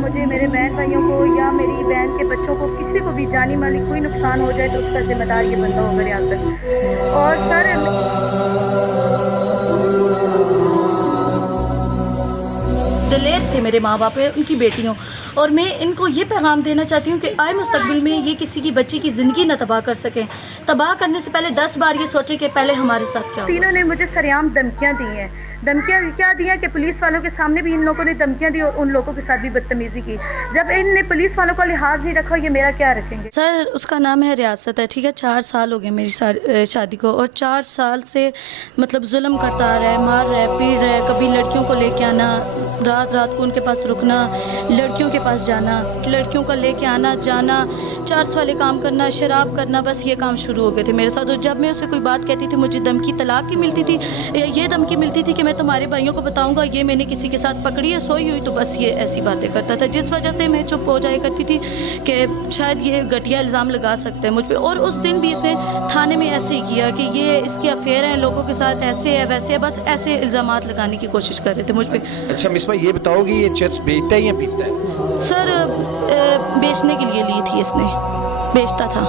मुझे, मेरे बहन भाइयों को या मेरी बहन के बच्चों को, किसी को भी जानी माली कोई नुकसान हो जाए तो उसका ज़िम्मेदार ये बंदा होगा रियासत। और सर दिलेर थे मेरे माँ बाप उनकी बेटियों, और मैं इनको ये पैगाम देना चाहती हूँ कि आए मुस्तकबिल में ये किसी की बच्ची की ज़िंदगी ना तबाह कर सकें। तबाह करने से पहले 10 बार ये सोचें कि पहले हमारे साथ क्या। तीनों ने मुझे सरेआम धमकियाँ दी हैं। धमकियाँ क्या दी हैं कि पुलिस वालों के सामने भी इन लोगों ने धमकियाँ दी और उन लोगों के साथ भी बदतमीज़ी की। जब इनने पुलिस वालों का लिहाज नहीं रखा, ये मेरा क्या रखेंगे। सर उसका नाम है रियासत है, ठीक है। 4 साल हो गए मेरी शादी को, और 4 साल से मतलब जुल्म करता आ रहा है, मार रहा है, पीट रहा है। कभी लड़कियों को लेके आना, रात रात को उनके पास रुकना, लड़कियों के पास जाना, लड़कियों का लेके आना जाना, 4 वाले काम करना, शराब करना, बस ये काम शुरू हो गए थे मेरे साथ। और जब मैं उसे कोई बात कहती थी, मुझे धमकी तलाक की मिलती थी, ये धमकी मिलती थी कि मैं तुम्हारे भाइयों को बताऊंगा ये मैंने किसी के साथ पकड़ी है, सोई हुई, तो बस ये ऐसी बातें करता था, जिस वजह से मैं चुप हो जाया करती थी कि शायद ये घटिया इल्ज़ाम लगा सकते हैं मुझ पर। और उस दिन भी इसने थाने में ऐसे ही किया कि ये इसके अफेयर हैं, लोगों के साथ ऐसे है वैसे है, बस ऐसे इल्ज़ाम लगाने की कोशिश कर रहे थे मुझ पर। अच्छा मिसबा, ये बताओगे ये चर्च बेचता है या पीता है? सर बेचने के लिए ली थी इसने, बेचता था।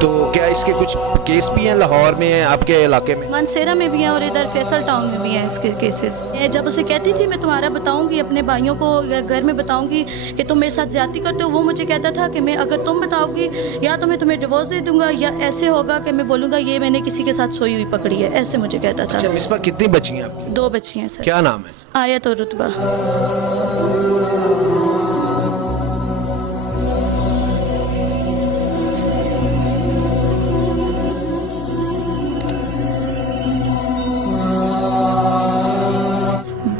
तो क्या इसके कुछ केस भी हैं लाहौर में, आपके इलाके में? मानसेरा में भी हैं और इधर फैसल टाउन में भी हैं इसके केसेस। जब उसे कहती थी मैं तुम्हारा बताऊंगी, अपने भाइयों को घर में बताऊंगी कि तुम मेरे साथ ज्यादती करते हो, वो मुझे कहता था कि मैं अगर तुम बताओगी या तो मैं तुम्हें डिवोर्स दे दूंगा या ऐसे होगा कि मैं बोलूँगा ये मैंने किसी के साथ सोई हुई पकड़ी है, ऐसे मुझे कहता था। अच्छा मिसबा, कितनी बच्ची हैं आपकी? 2 बच्ची हैं सर। क्या नाम है? आयत और रुतबा।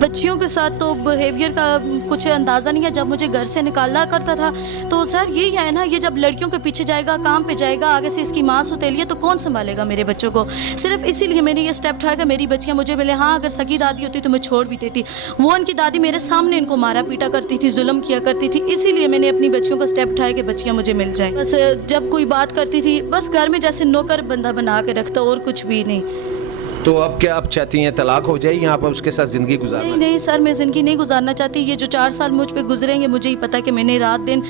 बच्चियों के साथ तो बिहेवियर का कुछ अंदाज़ा नहीं है। जब मुझे घर से निकाला करता था तो सर यही है ना, ये जब लड़कियों के पीछे जाएगा, काम पे जाएगा, आगे से इसकी माँ सुतेली है, तो कौन संभालेगा मेरे बच्चों को। सिर्फ इसीलिए मैंने ये स्टेप उठाया कि मेरी बच्चियाँ मुझे मिले। हाँ, अगर सगी दादी होती तो मैं छोड़ भी देती। वो उनकी दादी मेरे सामने इनको मारा पीटा करती थी, जुल्म किया करती थी, इसीलिए मैंने अपनी बच्चियों का स्टेप उठाया कि बच्चियाँ मुझे मिल जाएँ। बस जब कोई बात करती थी, बस घर में जैसे नौकर बंदा बना के रखता, और कुछ भी नहीं। तो अब क्या आप चाहती हैं तलाक हो जाए या आप उसके साथ ज़िंदगी गुजारना? नहीं नहीं सर, मैं ज़िंदगी नहीं गुजारना चाहती। ये जो 4 साल मुझ पे गुजरेंगे, मुझे ही पता कि मैंने रात दिन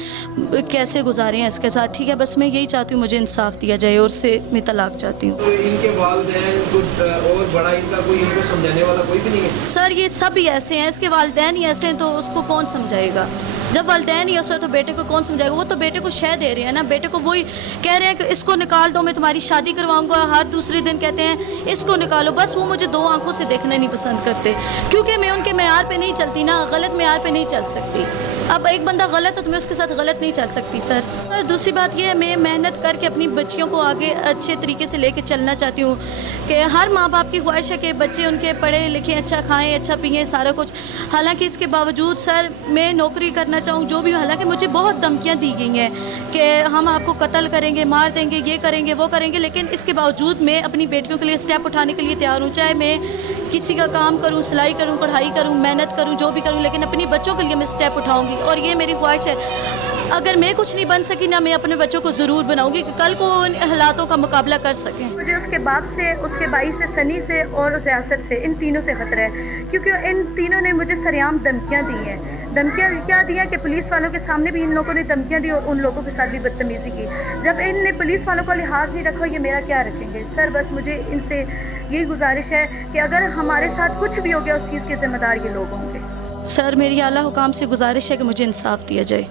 कैसे गुजारे हैं इसके साथ, ठीक है। बस मैं यही चाहती हूँ मुझे इंसाफ दिया जाए, और से मैं तलाक चाहती हूँ। तो इनके वालिदैन कुछ और बड़ा इनका कोई इनको समझाने वाला कोई भी नहीं है? सर ये सब ही ऐसे हैं, इसके वालिदैन ही ऐसे हैं, तो उसको कौन समझाएगा। जब वालिदैन ही ऐसे तो बेटे को कौन समझाएगा। वो तो बेटे को शह दे रहे हैं ना, बेटे को वही कह रहे हैं कि इसको निकाल दो, मैं तुम्हारी शादी करवाऊंगा। हर दूसरे दिन कहते हैं इसको निकालो। बस वो मुझे 2 आंखों से देखना नहीं पसंद करते, क्योंकि मैं उनके मेयार पे नहीं चलती ना, गलत मेयार पे नहीं चल सकती। अब एक बंदा गलत है तो मैं उसके साथ गलत नहीं चल सकती सर। और दूसरी बात ये है, मैं मेहनत करके अपनी बच्चियों को आगे अच्छे तरीके से लेके चलना चाहती हूँ कि हर माँ बाप की ख्वाहिश है कि बच्चे उनके पढ़े लिखें, अच्छा खाएं, अच्छा पिएं, सारा कुछ। हालांकि इसके बावजूद सर मैं नौकरी करना चाहूँ जो भी, हालांकि मुझे बहुत धमकियाँ दी गई हैं कि हम आपको कत्ल करेंगे, मार देंगे, ये करेंगे, वो करेंगे, लेकिन इसके बावजूद मैं अपनी बेटियों के लिए स्टेप उठाने के लिए तैयार हूँ। चाहे मैं किसी का काम करूँ, सिलाई करूँ, कढ़ाई करूँ, मेहनत करूँ, जो भी करूँ, लेकिन अपनी बच्चों के लिए मैं स्टेप उठाऊँगी। और ये मेरी ख्वाहिश है, अगर मैं कुछ नहीं बन सकी ना, मैं अपने बच्चों को ज़रूर बनाऊंगी कि कल को उन हालातों का मुकाबला कर सकें। मुझे उसके बाप से, उसके भाई से, सनी से और रियासत से, इन तीनों से खतरा है, क्योंकि इन तीनों ने मुझे सरेआम धमकियाँ दी हैं। धमकियाँ क्या दी हैं कि पुलिस वालों के सामने भी इन लोगों ने धमकियाँ दी और उन लोगों के साथ भी बदतमीज़ी की। जब इनने पुलिस वालों का लिहाज नहीं रखा, ये मेरा क्या रखेंगे। सर बस मुझे इनसे यही गुजारिश है कि अगर हमारे साथ कुछ भी हो गया, उस चीज़ के ज़िम्मेदार ये लोग होंगे। सर मेरी आला हुकाम से गुजारिश है कि मुझे इंसाफ दिया जाए।